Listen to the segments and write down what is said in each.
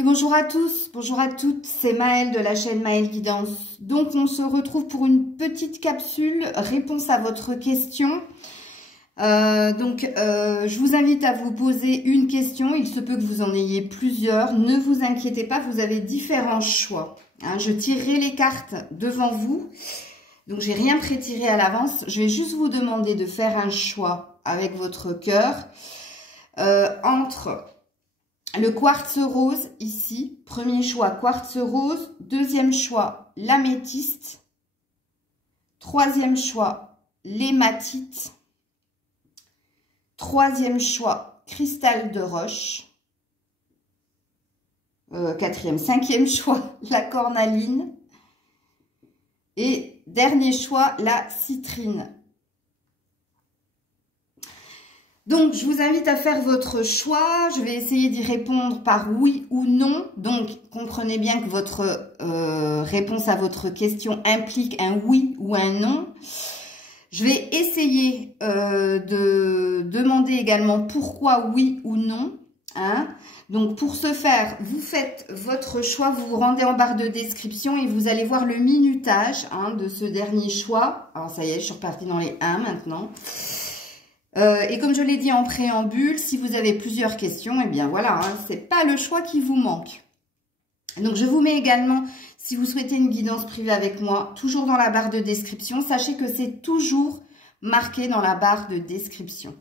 Et bonjour à tous, bonjour à toutes, c'est Maëlle de la chaîne Maëlle Guidance. Donc on se retrouve pour une petite capsule réponse à votre question. Je vous invite à vous poser une question, il se peut que vous en ayez plusieurs, ne vous inquiétez pas, vous avez différents choix. Je tirerai les cartes devant vous, donc j'ai rien pré-tiré à l'avance, je vais juste vous demander de faire un choix avec votre cœur entre le quartz rose ici, premier choix quartz rose, deuxième choix l'améthyste, troisième choix l'hématite, troisième choix cristal de roche, cinquième choix la cornaline et dernier choix la citrine. Donc, je vous invite à faire votre choix. Je vais essayer d'y répondre par oui ou non. Donc, comprenez bien que votre réponse à votre question implique un oui ou un non. Je vais essayer de demander également pourquoi oui ou non. Donc, pour ce faire, vous faites votre choix. Vous vous rendez en barre de description et vous allez voir le minutage de ce dernier choix. Alors, ça y est, je suis repartie dans les 1 maintenant. Et comme je l'ai dit en préambule, si vous avez plusieurs questions, eh bien voilà, c'est pas le choix qui vous manque. Donc je vous mets également, si vous souhaitez une guidance privée avec moi, toujours dans la barre de description. Sachez que c'est toujours marqué dans la barre de description.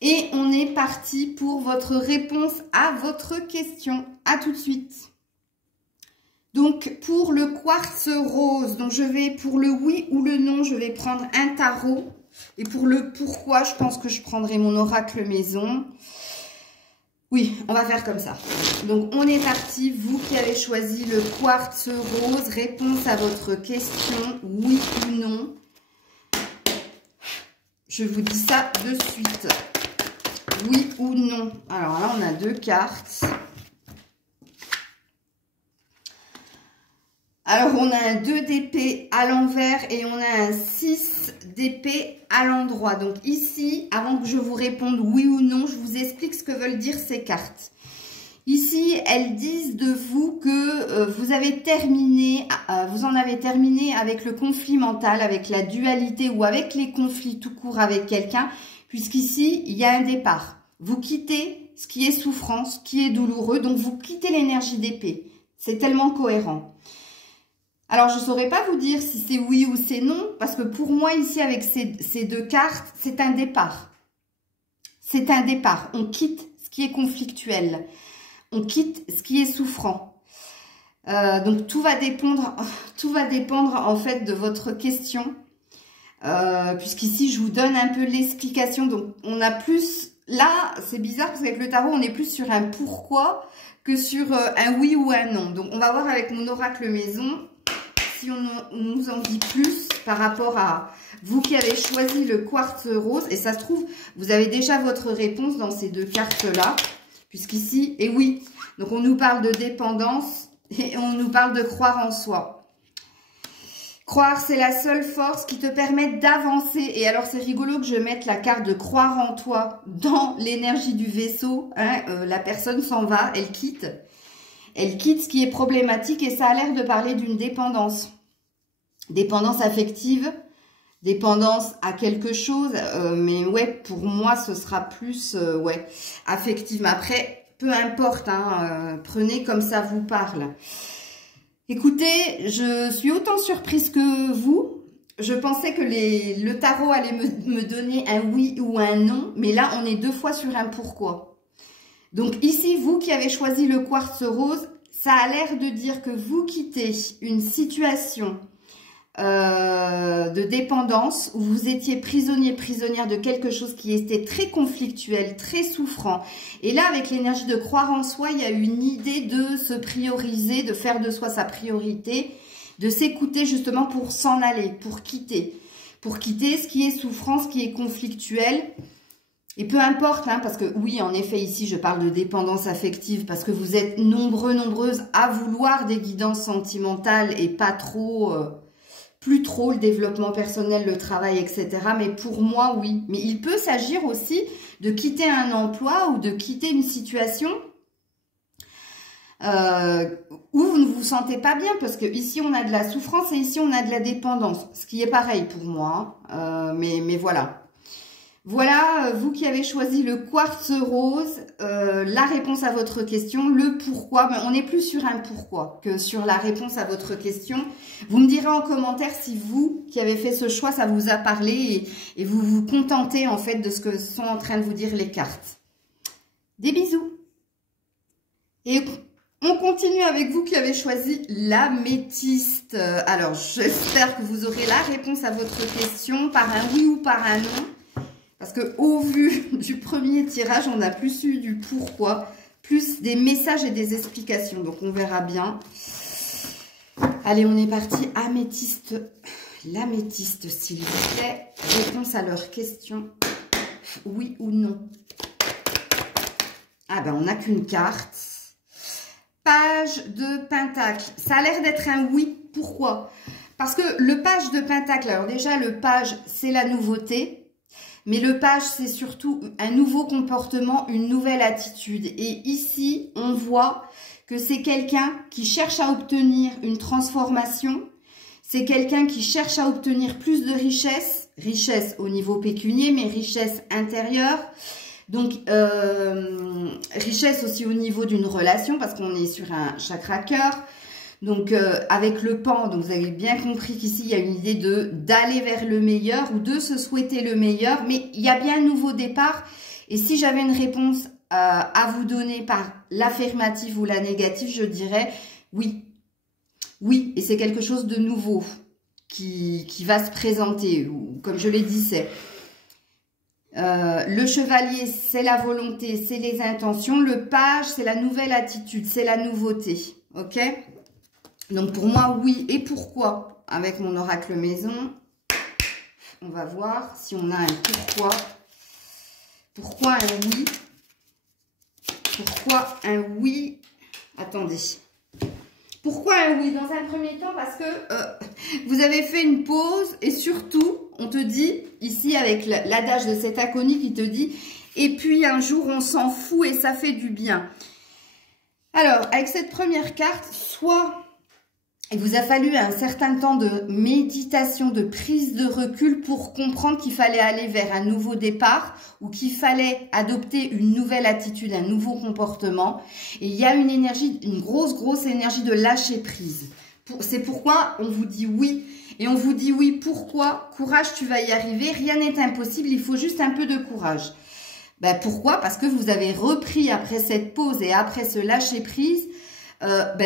Et on est parti pour votre réponse à votre question. À tout de suite. Donc pour le quartz rose, donc je vais pour le oui ou le non, je vais prendre un tarot. Et pour le pourquoi, je pense que je prendrai mon oracle maison. Oui, on va faire comme ça. Donc, on est parti. Vous qui avez choisi le quartz rose, réponse à votre question, oui ou non. Je vous dis ça de suite. Oui ou non. Alors là, on a 2 cartes. Alors, on a un 2 d'épée à l'envers et on a un 6 d'épée à l'endroit. Donc ici, avant que je vous réponde oui ou non, je vous explique ce que veulent dire ces cartes. Ici, elles disent de vous que vous avez terminé, vous en avez terminé avec le conflit mental, avec la dualité ou avec les conflits tout court avec quelqu'un, puisqu'ici, il y a un départ. Vous quittez ce qui est souffrance, ce qui est douloureux, donc vous quittez l'énergie d'épée. C'est tellement cohérent. Alors, je ne saurais pas vous dire si c'est oui ou c'est non, parce que pour moi, ici, avec ces 2 cartes, c'est un départ. C'est un départ. On quitte ce qui est conflictuel. On quitte ce qui est souffrant. Donc, tout va dépendre en fait de votre question. Puisqu'ici, je vous donne un peu l'explication. Donc, on a plus... Là, c'est bizarre parce qu'avec le tarot, on est plus sur un pourquoi que sur un oui ou un non. Donc, on va voir avec mon oracle maison... Si on nous en dit plus par rapport à vous qui avez choisi le quartz rose. Et ça se trouve, vous avez déjà votre réponse dans ces 2 cartes-là. Puisqu'ici, et oui, donc on nous parle de dépendance et on nous parle de croire en soi. Croire, c'est la seule force qui te permet d'avancer. Et alors, c'est rigolo que je mette la carte de croire en toi dans l'énergie du vaisseau. La personne s'en va, elle quitte. Elle quitte ce qui est problématique et ça a l'air de parler d'une dépendance. Dépendance affective, dépendance à quelque chose. Mais ouais, pour moi, ce sera plus affective. Mais après, peu importe, prenez comme ça vous parle. Écoutez, je suis autant surprise que vous. Je pensais que le tarot allait me donner un oui ou un non. Mais là, on est 2 fois sur un pourquoi. Donc ici, vous qui avez choisi le quartz rose, ça a l'air de dire que vous quittez une situation de dépendance où vous étiez prisonnier, prisonnière de quelque chose qui était très conflictuel, très souffrant. Et là, avec l'énergie de croire en soi, il y a une idée de se prioriser, de faire de soi sa priorité, de s'écouter justement pour s'en aller, pour quitter ce qui est souffrance, ce qui est conflictuel. Et peu importe, parce que oui, en effet, ici, je parle de dépendance affective parce que vous êtes nombreux, nombreuses à vouloir des guidances sentimentales et pas trop, plus trop le développement personnel, le travail, etc. Mais pour moi, oui. Mais il peut s'agir aussi de quitter un emploi ou de quitter une situation où vous ne vous sentez pas bien, parce que ici on a de la souffrance et ici on a de la dépendance, ce qui est pareil pour moi, mais voilà. Voilà, vous qui avez choisi le quartz rose, la réponse à votre question, le pourquoi. Mais on est plus sur un pourquoi que sur la réponse à votre question. Vous me direz en commentaire si vous qui avez fait ce choix, ça vous a parlé et vous vous contentez en fait de ce que sont en train de vous dire les cartes. Des bisous. Et on continue avec vous qui avez choisi l'améthyste. Alors, j'espère que vous aurez la réponse à votre question par un oui ou par un non. Parce que au vu du premier tirage, on a plus eu du pourquoi, plus des messages et des explications. Donc, on verra bien. Allez, on est parti. Améthyste. L'améthyste, s'il vous plaît. Réponse à leurs questions. Oui ou non? Ah ben, on n'a qu'une carte. Page de pentacle. Ça a l'air d'être un oui. Pourquoi? Parce que le page de pentacle, alors déjà, le page, c'est la nouveauté. Mais le page, c'est surtout un nouveau comportement, une nouvelle attitude. Et ici, on voit que c'est quelqu'un qui cherche à obtenir une transformation. C'est quelqu'un qui cherche à obtenir plus de richesse. Richesse au niveau pécunier, mais richesse intérieure. Donc, richesse aussi au niveau d'une relation, parce qu'on est sur un chakra cœur. Donc, avec le pan, donc vous avez bien compris qu'ici, il y a une idée d'aller vers le meilleur ou de se souhaiter le meilleur. Mais il y a bien un nouveau départ. Et si j'avais une réponse à vous donner par l'affirmative ou la négative, je dirais oui. Oui, et c'est quelque chose de nouveau qui va se présenter. Ou, comme je l'ai dit, c'est... le chevalier, c'est la volonté, c'est les intentions. Le page, c'est la nouvelle attitude, c'est la nouveauté. Ok? Donc, pour moi, oui. Et pourquoi? Avec mon oracle maison, on va voir si on a un pourquoi. Pourquoi un oui? Pourquoi un oui? Attendez. Pourquoi un oui? Dans un premier temps, parce que vous avez fait une pause et surtout, on te dit, ici, avec l'adage de cet inconnu qui te dit, et puis un jour, on s'en fout et ça fait du bien. Alors, avec cette première carte, soit... il vous a fallu un certain temps de méditation, de prise de recul pour comprendre qu'il fallait aller vers un nouveau départ ou qu'il fallait adopter une nouvelle attitude, un nouveau comportement. Et il y a une énergie, une grosse énergie de lâcher prise. C'est pourquoi on vous dit oui. Et on vous dit oui, pourquoi? Courage, tu vas y arriver. Rien n'est impossible, il faut juste un peu de courage. Ben pourquoi? Parce que vous avez repris après cette pause et après ce lâcher prise,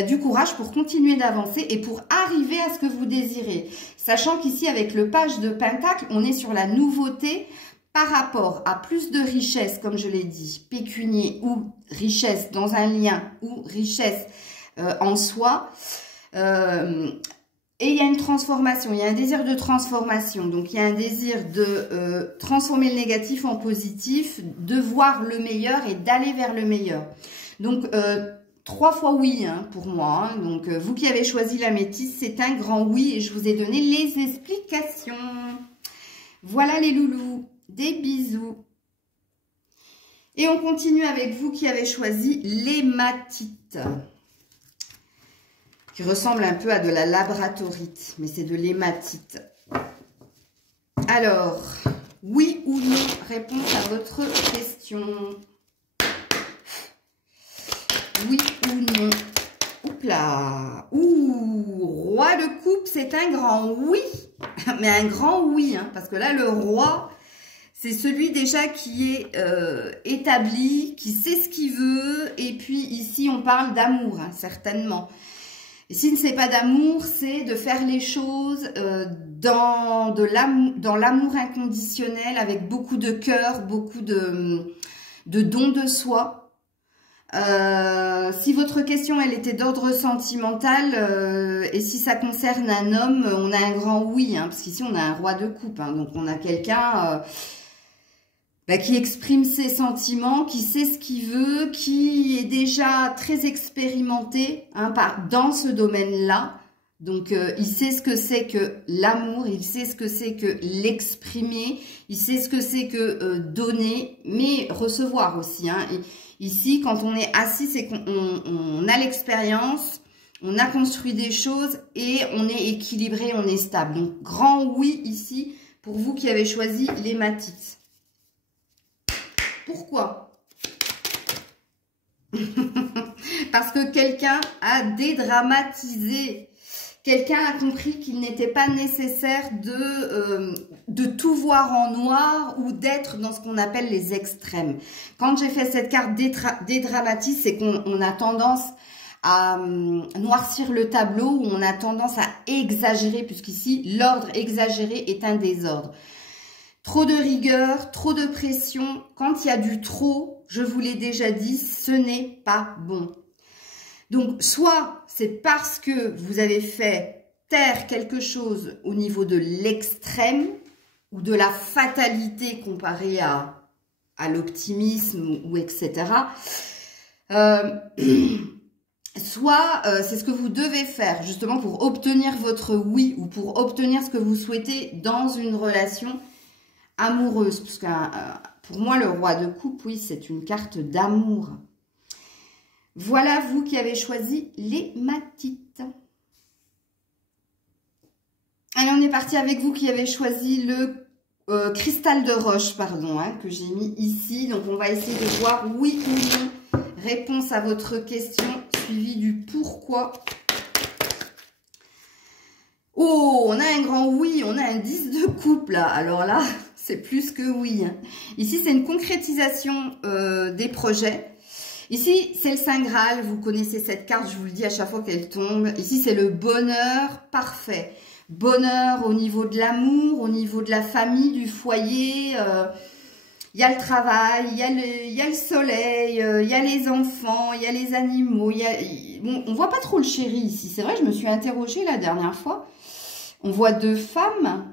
du courage pour continuer d'avancer et pour arriver à ce que vous désirez. Sachant qu'ici, avec le page de pentacle, on est sur la nouveauté par rapport à plus de richesse, comme je l'ai dit, pécunier ou richesse dans un lien ou richesse en soi. Et il y a une transformation, il y a un désir de transformation. Donc, il y a un désir de transformer le négatif en positif, de voir le meilleur et d'aller vers le meilleur. Donc, 3 fois oui hein, pour moi. Hein. Donc, vous qui avez choisi l'améthyste, c'est un grand oui et je vous ai donné les explications. Voilà les loulous. Des bisous. Et on continue avec vous qui avez choisi l'hématite. Qui ressemble un peu à de la labradorite, mais c'est de l'hématite. Alors, oui ou non, réponse à votre question. Oui ou non? Oups là. Ouh, roi de coupe, c'est un grand oui. Mais un grand oui, hein, parce que là, le roi, c'est celui déjà qui est établi, qui sait ce qu'il veut. Et puis ici, on parle d'amour, hein, certainement. Et si ce n'est pas d'amour, c'est de faire les choses dans l'amour inconditionnel, avec beaucoup de cœur, beaucoup de dons de soi. Si votre question, elle était d'ordre sentimental, et si ça concerne un homme, on a un grand oui, hein, parce qu'ici, on a un roi de coupe. Hein, donc, on a quelqu'un qui exprime ses sentiments, qui sait ce qu'il veut, qui est déjà très expérimenté hein, dans ce domaine-là. Donc, il sait ce que c'est que l'amour, il sait ce que c'est que l'exprimer, il sait ce que c'est que donner, mais recevoir aussi. Hein. Et ici, quand on est assis, c'est qu'on a l'expérience, on a construit des choses et on est équilibré, on est stable. Donc, grand oui ici pour vous qui avez choisi l'hématite. Pourquoi? Parce que quelqu'un a dédramatisé. Quelqu'un a compris qu'il n'était pas nécessaire de tout voir en noir ou d'être dans ce qu'on appelle les extrêmes. Quand j'ai fait cette carte dédramatise, c'est qu'on a tendance à noircir le tableau, ou on a tendance à exagérer, puisqu'ici, l'ordre exagéré est un désordre. Trop de rigueur, trop de pression. Quand il y a du trop, je vous l'ai déjà dit, ce n'est pas bon. Donc, soit c'est parce que vous avez fait taire quelque chose au niveau de l'extrême ou de la fatalité comparée à l'optimisme ou etc. Soit c'est ce que vous devez faire justement pour obtenir votre oui ou pour obtenir ce que vous souhaitez dans une relation amoureuse. Parce que pour moi, le roi de coupe, oui, c'est une carte d'amour. Voilà, vous qui avez choisi l'hématite. Allez, on est parti avec vous qui avez choisi le cristal de roche, pardon, hein, que j'ai mis ici. Donc, on va essayer de voir oui ou non. Réponse à votre question, suivie du pourquoi. Oh, on a un grand oui, on a un 10 de coupe, là. Alors là, c'est plus que oui. Hein. Ici, c'est une concrétisation des projets. Ici, c'est le Saint Graal. Vous connaissez cette carte, je vous le dis à chaque fois qu'elle tombe. Ici, c'est le bonheur parfait. Bonheur au niveau de l'amour, au niveau de la famille, du foyer. Il y a le travail, il y a le soleil, il y a les enfants, il y a les animaux. Bon, on voit pas trop le chéri ici. C'est vrai, je me suis interrogée la dernière fois. On voit deux femmes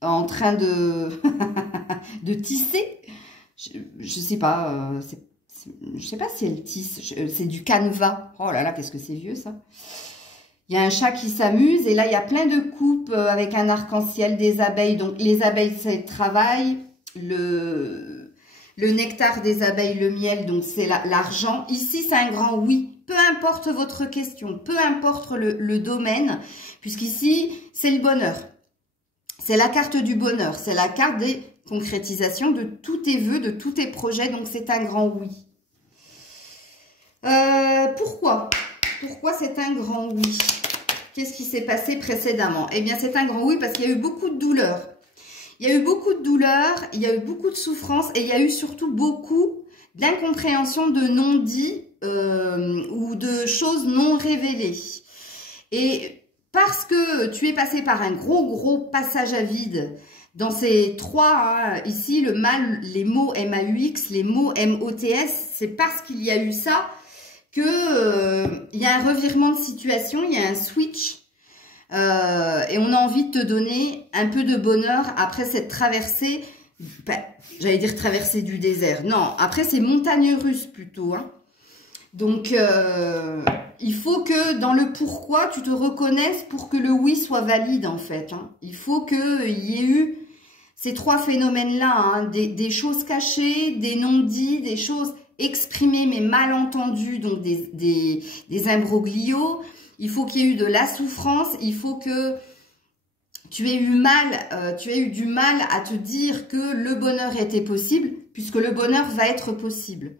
en train de, de tisser. Je sais pas, je sais pas si elles tissent. C'est du canevas. Oh là là, qu'est-ce que c'est vieux ça. Il y a un chat qui s'amuse et là, il y a plein de coupes avec un arc-en-ciel, des abeilles. Donc, les abeilles, c'est le travail. Le nectar des abeilles, le miel, donc c'est l'argent. Ici, c'est un grand oui. Peu importe votre question, peu importe le domaine, puisqu'ici, c'est le bonheur. C'est la carte du bonheur. C'est la carte des concrétisations de tous tes vœux, de tous tes projets. Donc, c'est un grand oui. Pourquoi? Pourquoi c'est un grand oui? Qu'est-ce qui s'est passé précédemment? Eh bien, c'est un grand oui parce qu'il y a eu beaucoup de douleurs. Il y a eu beaucoup de douleurs, il y a eu beaucoup de souffrances et il y a eu surtout beaucoup d'incompréhension, de non-dits ou de choses non révélées. Et parce que tu es passé par un gros passage à vide dans ces trois, hein, ici, le mal, les mots MAUX, les mots MOTS, c'est parce qu'il y a eu ça que il y a un revirement de situation, il y a un switch. Et on a envie de te donner un peu de bonheur après cette traversée, ben, j'allais dire traversée du désert. Non, après c'est montagne russe plutôt. Hein. Donc, il faut que dans le pourquoi, tu te reconnaisses pour que le oui soit valide en fait. Hein. Il faut qu'il y ait eu ces trois phénomènes-là, hein, des choses cachées, des non-dits, des choses exprimées mais mal entendues, donc des imbroglios. Il faut qu'il y ait eu de la souffrance, il faut que tu aies eu du mal à te dire que le bonheur était possible, puisque le bonheur va être possible.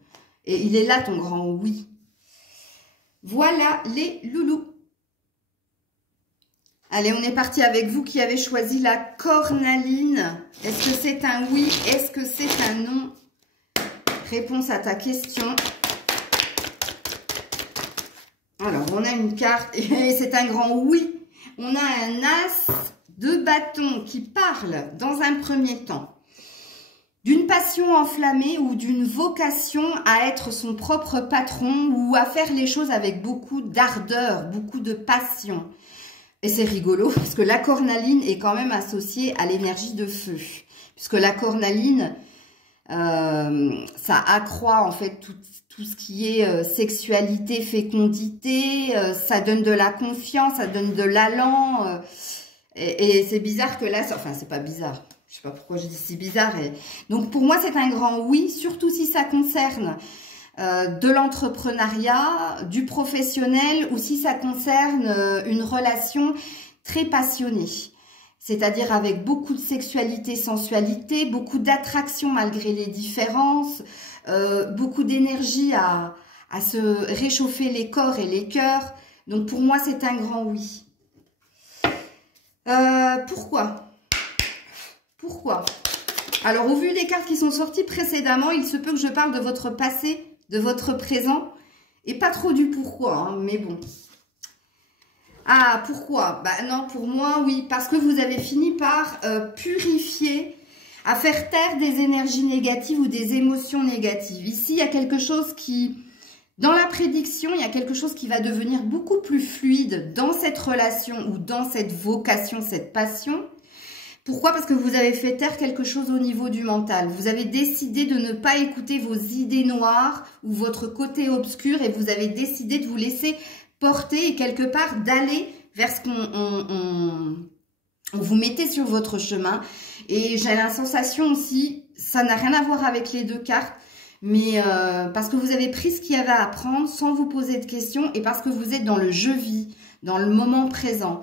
Et il est là ton grand oui. Voilà les loulous. Allez, on est parti avec vous qui avez choisi la cornaline. Est-ce que c'est un oui? Est-ce que c'est un non? Réponse à ta question. Alors, on a une carte, et c'est un grand oui. On a un as de bâton qui parle, dans un premier temps, d'une passion enflammée ou d'une vocation à être son propre patron ou à faire les choses avec beaucoup d'ardeur, beaucoup de passion. Et c'est rigolo, parce que la cornaline est quand même associée à l'énergie de feu. Puisque la cornaline, ça accroît en fait tout ce qui est sexualité, fécondité, ça donne de la confiance, ça donne de l'allant. Et c'est bizarre que là, enfin c'est pas bizarre, je sais pas pourquoi je dis si bizarre. Donc pour moi c'est un grand oui, surtout si ça concerne de l'entrepreneuriat, du professionnel ou si ça concerne une relation très passionnée. C'est-à-dire avec beaucoup de sexualité, sensualité, beaucoup d'attraction malgré les différences, beaucoup d'énergie à se réchauffer les corps et les cœurs. Donc pour moi c'est un grand oui. Pourquoi? Alors au vu des cartes qui sont sorties précédemment, il se peut que je parle de votre passé, de votre présent, et pas trop du pourquoi, hein, mais bon. Ah, pourquoi? Bah non, pour moi, oui, parce que vous avez fini par purifier, à faire taire des énergies négatives ou des émotions négatives. Ici, il y a quelque chose qui, dans la prédiction, il y a quelque chose qui va devenir beaucoup plus fluide dans cette relation ou dans cette vocation, cette passion. Pourquoi? Parce que vous avez fait taire quelque chose au niveau du mental. Vous avez décidé de ne pas écouter vos idées noires ou votre côté obscur et vous avez décidé de vous laisser porter et quelque part d'aller vers ce qu'on vous mettez sur votre chemin. Et j'ai la sensation aussi, ça n'a rien à voir avec les deux cartes, mais parce que vous avez pris ce qu'il y avait à prendre sans vous poser de questions et parce que vous êtes dans le je-vis, dans le moment présent.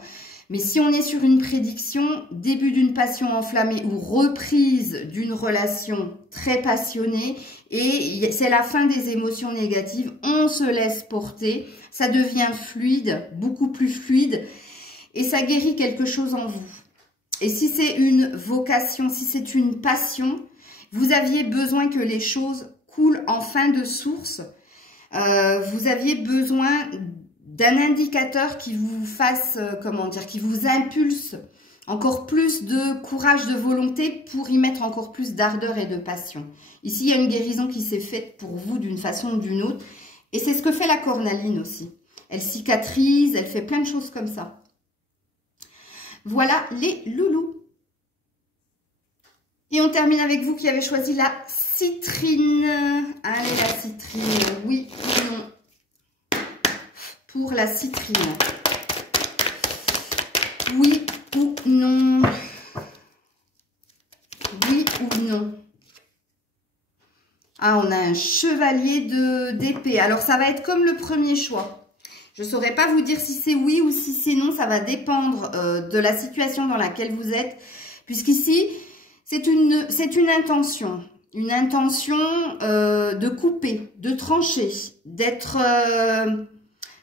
Mais si on est sur une prédiction, début d'une passion enflammée ou reprise d'une relation très passionnée et c'est la fin des émotions négatives, on se laisse porter, ça devient fluide, beaucoup plus fluide et ça guérit quelque chose en vous. Et si c'est une vocation, si c'est une passion, vous aviez besoin que les choses coulent en fin de source, vous aviez besoin d'un indicateur qui vous fasse, comment dire, qui vous impulse encore plus de courage, de volonté pour y mettre encore plus d'ardeur et de passion. Ici, il y a une guérison qui s'est faite pour vous d'une façon ou d'une autre. Et c'est ce que fait la cornaline aussi. Elle cicatrise, elle fait plein de choses comme ça. Voilà les loulous. Et on termine avec vous qui avez choisi la citrine. Allez, la citrine, oui ou non? Pour la citrine. Oui ou non? Oui ou non? Ah, on a un chevalier d'épée. Alors, ça va être comme le premier choix. Je ne saurais pas vous dire si c'est oui ou si c'est non. Ça va dépendre de la situation dans laquelle vous êtes. Puisqu'ici, c'est une intention. Une intention de couper, de trancher, d'être...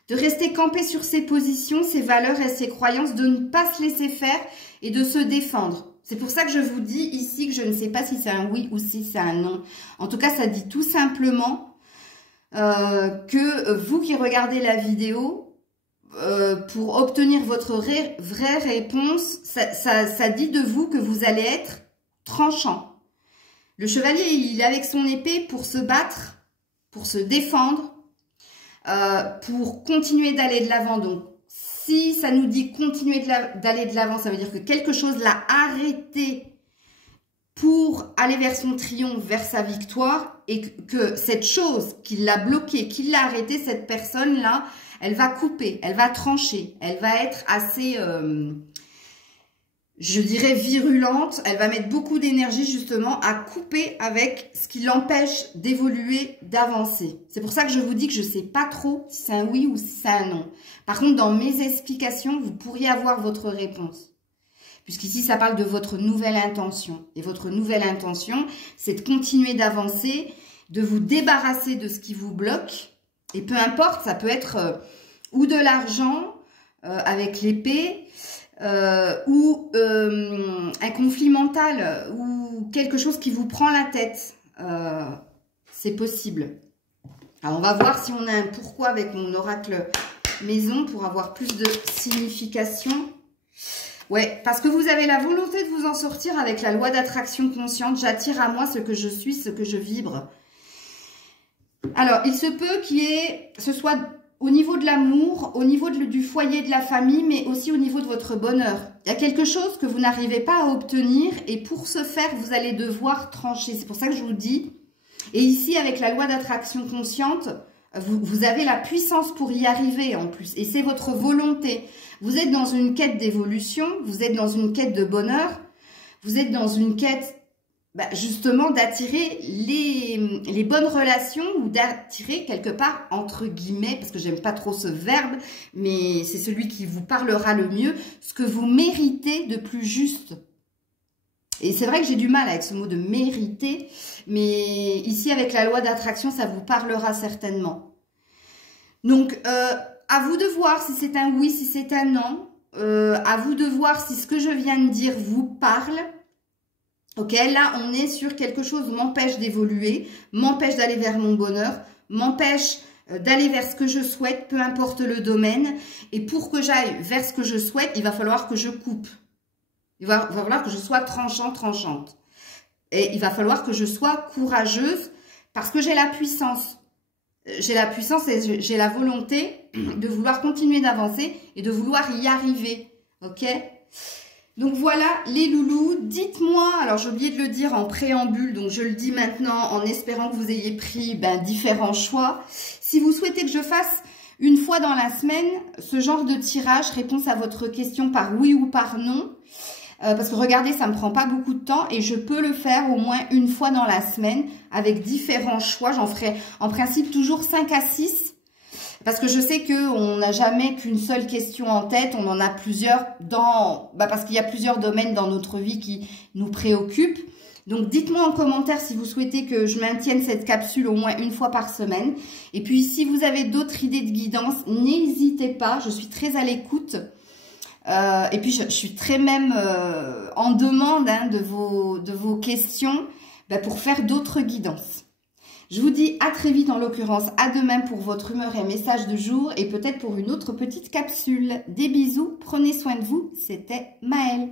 de rester campé sur ses positions, ses valeurs et ses croyances, de ne pas se laisser faire et de se défendre. C'est pour ça que je vous dis ici que je ne sais pas si c'est un oui ou si c'est un non. En tout cas, ça dit tout simplement que vous qui regardez la vidéo, pour obtenir votre vraie réponse, ça dit de vous que vous allez être tranchant. Le chevalier, il est avec son épée pour se battre, pour se défendre, pour continuer d'aller de l'avant. Donc, si ça nous dit continuer d'aller de l'avant, ça veut dire que quelque chose l'a arrêté pour aller vers son triomphe, vers sa victoire, et que cette chose qui l'a bloqué, qui l'a arrêté, cette personne-là, elle va couper, elle va trancher, elle va être assez, je dirais, virulente. Elle va mettre beaucoup d'énergie justement à couper avec ce qui l'empêche d'évoluer, d'avancer. C'est pour ça que je vous dis que je ne sais pas trop si c'est un oui ou si c'est un non. Par contre, dans mes explications, vous pourriez avoir votre réponse. Puisqu'ici, ça parle de votre nouvelle intention. Et votre nouvelle intention, c'est de continuer d'avancer, de vous débarrasser de ce qui vous bloque. Et peu importe, ça peut être ou de l'argent avec l'épée, ou un conflit mental ou quelque chose qui vous prend la tête. C'est possible. Alors, on va voir si on a un pourquoi avec mon oracle maison pour avoir plus de signification. Ouais, parce que vous avez la volonté de vous en sortir avec la loi d'attraction consciente. J'attire à moi ce que je suis, ce que je vibre. Alors, il se peut ce soit au niveau de l'amour, au niveau du foyer, de la famille, mais aussi au niveau de votre bonheur. Il y a quelque chose que vous n'arrivez pas à obtenir et pour ce faire, vous allez devoir trancher. C'est pour ça que je vous dis, Et ici, avec la loi d'attraction consciente, vous avez la puissance pour y arriver en plus. Et c'est votre volonté. Vous êtes dans une quête d'évolution, vous êtes dans une quête de bonheur, vous êtes dans une quête justement d'attirer les bonnes relations ou d'attirer quelque part, entre guillemets, parce que j'aime pas trop ce verbe, mais c'est celui qui vous parlera le mieux, ce que vous méritez de plus juste. Et c'est vrai que j'ai du mal avec ce mot de mériter, mais ici avec la loi d'attraction, ça vous parlera certainement. Donc, à vous de voir si c'est un oui, si c'est un non. À vous de voir si ce que je viens de dire vous parle. Ok, là, on est sur quelque chose qui m'empêche d'évoluer, m'empêche d'aller vers mon bonheur, m'empêche d'aller vers ce que je souhaite, peu importe le domaine. Et pour que j'aille vers ce que je souhaite, il va falloir que je coupe. Il va falloir que je sois tranchante. Et il va falloir que je sois courageuse parce que j'ai la puissance. J'ai la puissance et j'ai la volonté de vouloir continuer d'avancer et de vouloir y arriver. Ok ? Donc voilà les loulous, dites-moi, alors j'ai oublié de le dire en préambule, donc je le dis maintenant en espérant que vous ayez pris différents choix. Si vous souhaitez que je fasse une fois dans la semaine ce genre de tirage, réponse à votre question par oui ou par non, parce que regardez, ça me prend pas beaucoup de temps et je peux le faire au moins une fois dans la semaine avec différents choix. J'en ferai en principe toujours 5 à 6. Parce que je sais qu'on n'a jamais qu'une seule question en tête, on en a plusieurs parce qu'il y a plusieurs domaines dans notre vie qui nous préoccupent. Donc dites-moi en commentaire si vous souhaitez que je maintienne cette capsule au moins une fois par semaine. Et puis si vous avez d'autres idées de guidance, n'hésitez pas, je suis très à l'écoute. Et puis je suis très même en demande de vos questions pour faire d'autres guidances. Je vous dis à très vite, en l'occurrence à demain pour votre humeur et message du jour et peut-être pour une autre petite capsule. Des bisous, prenez soin de vous, c'était Maëlle.